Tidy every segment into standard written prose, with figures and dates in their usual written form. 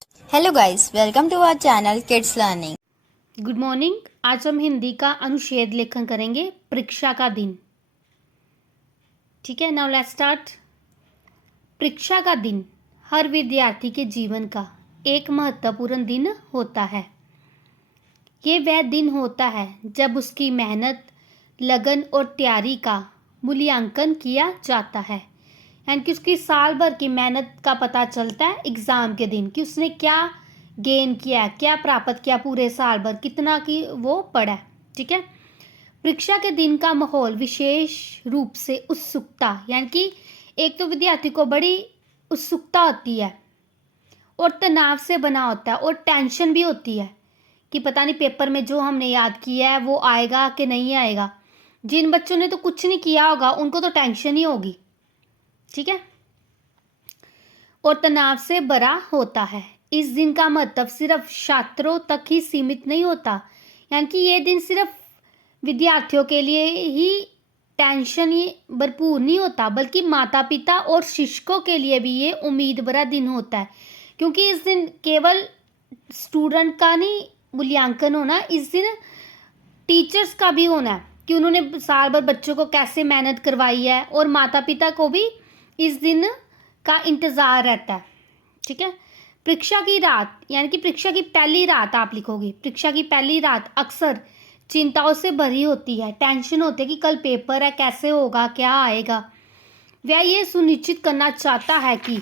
Hello guys, welcome to our channel kids learning. Good morning. आज हम हिंदी का अनुच्छेद लेखन करेंगे परीक्षा का दिन। ठीक है, नाउ लेट्स स्टार्ट। परीक्षा का दिन हर विद्यार्थी के जीवन का एक महत्वपूर्ण दिन होता है। ये वह दिन होता है जब उसकी मेहनत, लगन और तैयारी का मूल्यांकन किया जाता है। यानी कि उसकी साल भर की मेहनत का पता चलता है एग्ज़ाम के दिन कि उसने क्या गेन किया, क्या प्राप्त किया, पूरे साल भर कितना की वो पढ़ा। ठीक है, परीक्षा के दिन का माहौल विशेष रूप से उत्सुकता, यानी कि एक तो विद्यार्थी को बड़ी उत्सुकता होती है और तनाव से बना होता है और टेंशन भी होती है कि पता नहीं पेपर में जो हमने याद किया है वो आएगा कि नहीं आएगा। जिन बच्चों ने तो कुछ नहीं किया होगा उनको तो टेंशन ही होगी। ठीक है, और तनाव से भरा होता है। इस दिन का महत्व सिर्फ छात्रों तक ही सीमित नहीं होता, यानी कि ये दिन सिर्फ विद्यार्थियों के लिए ही टेंशन ही भरपूर नहीं होता, बल्कि माता पिता और शिक्षकों के लिए भी ये उम्मीद भरा दिन होता है। क्योंकि इस दिन केवल स्टूडेंट का नहीं मूल्यांकन होना, इस दिन टीचर्स का भी होना है कि उन्होंने साल भर बच्चों को कैसे मेहनत करवाई है, और माता पिता को भी इस दिन का इंतज़ार रहता है। ठीक है, परीक्षा की रात, यानी कि परीक्षा की पहली रात आप लिखोगे। परीक्षा की पहली रात अक्सर चिंताओं से भरी होती है, टेंशन होती है कि कल पेपर है, कैसे होगा, क्या आएगा। वह ये सुनिश्चित करना चाहता है कि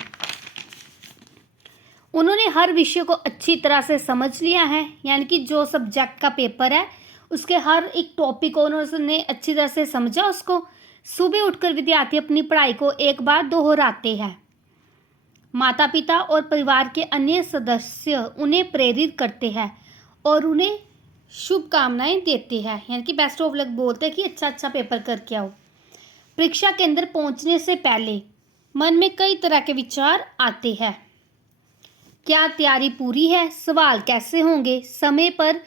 उन्होंने हर विषय को अच्छी तरह से समझ लिया है, यानी कि जो सब्जेक्ट का पेपर है उसके हर एक टॉपिक को उन्होंने अच्छी तरह से समझा उसको। सुबह उठकर विद्यार्थी अपनी पढ़ाई को एक बार दोहराते हैं। माता पिता और परिवार के अन्य सदस्य उन्हें प्रेरित करते हैं और उन्हें शुभकामनाएं देते हैं, यानी कि बेस्ट ऑफ लक बोलते हैं कि अच्छा पेपर करके आओ। परीक्षा केंद्र पहुंचने से पहले मन में कई तरह के विचार आते हैं। क्या तैयारी पूरी है? सवाल कैसे होंगे? समय पर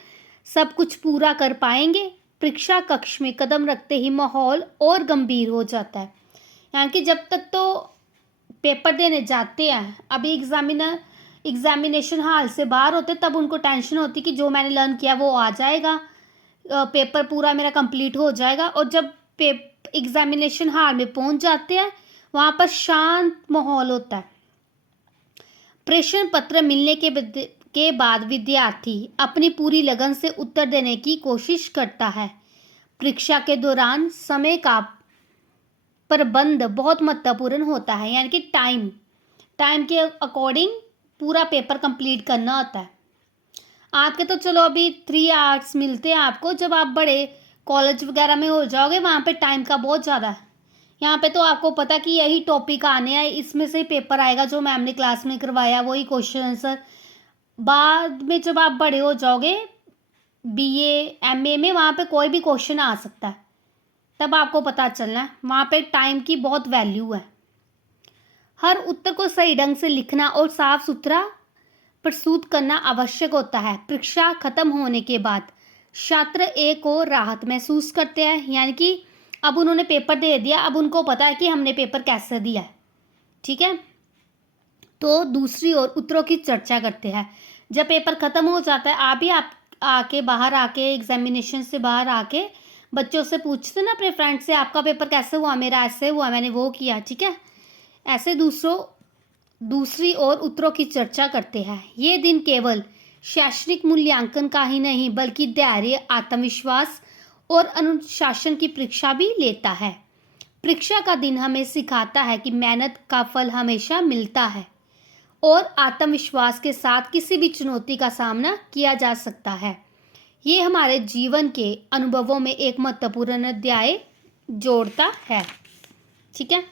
सब कुछ पूरा कर पाएंगे? परीक्षा कक्ष में कदम रखते ही माहौल और गंभीर हो जाता है। यानी कि जब तक तो पेपर देने जाते हैं, अभी एग्जामिनेशन हॉल से बाहर होते तब उनको टेंशन होती कि जो मैंने लर्न किया वो आ जाएगा, पेपर पूरा मेरा कंप्लीट हो जाएगा। और जब एग्जामिनेशन हॉल में पहुंच जाते हैं वहाँ पर शांत माहौल होता है। प्रश्न पत्र मिलने के बाद विद्यार्थी अपनी पूरी लगन से उत्तर देने की कोशिश करता है। परीक्षा के दौरान समय का प्रबंध बहुत महत्वपूर्ण होता है, यानी कि टाइम के अकॉर्डिंग पूरा पेपर कंप्लीट करना होता है। आपके तो चलो अभी 3 आवर्स मिलते हैं आपको, जब आप बड़े कॉलेज वगैरह में हो जाओगे वहाँ पे टाइम का बहुत ज़्यादा है। यहाँ पे तो आपको पता कि यही टॉपिक आने हैं, इसमें से ही पेपर आएगा, जो मैम ने क्लास में करवाया वही क्वेश्चन आंसर। बाद में जब आप बड़े हो जाओगे BA MA में, वहाँ पे कोई भी क्वेश्चन आ सकता है, तब आपको पता चलना है वहाँ पे टाइम की बहुत वैल्यू है। हर उत्तर को सही ढंग से लिखना और साफ सुथरा प्रस्तुत करना आवश्यक होता है। परीक्षा खत्म होने के बाद छात्र एक और राहत महसूस करते हैं, यानी कि अब उन्होंने पेपर दे दिया, अब उनको पता है कि हमने पेपर कैसे दिया है। ठीक है, तो दूसरी ओर उत्तरों की चर्चा करते हैं। जब पेपर खत्म हो जाता है, आप भी आके बाहर आके एग्जामिनेशन से बाहर आके बच्चों से पूछते ना, अपने फ्रेंड से, आपका पेपर कैसे हुआ, मेरा ऐसे हुआ, मैंने वो किया। ठीक है, ऐसे दूसरी ओर उत्तरों की चर्चा करते हैं। ये दिन केवल शैक्षणिक मूल्यांकन का ही नहीं बल्कि धैर्य, आत्मविश्वास और अनुशासन की परीक्षा भी लेता है। परीक्षा का दिन हमें सिखाता है कि मेहनत का फल हमेशा मिलता है और आत्मविश्वास के साथ किसी भी चुनौती का सामना किया जा सकता है। ये हमारे जीवन के अनुभवों में एक महत्वपूर्ण अध्याय जोड़ता है। ठीक है।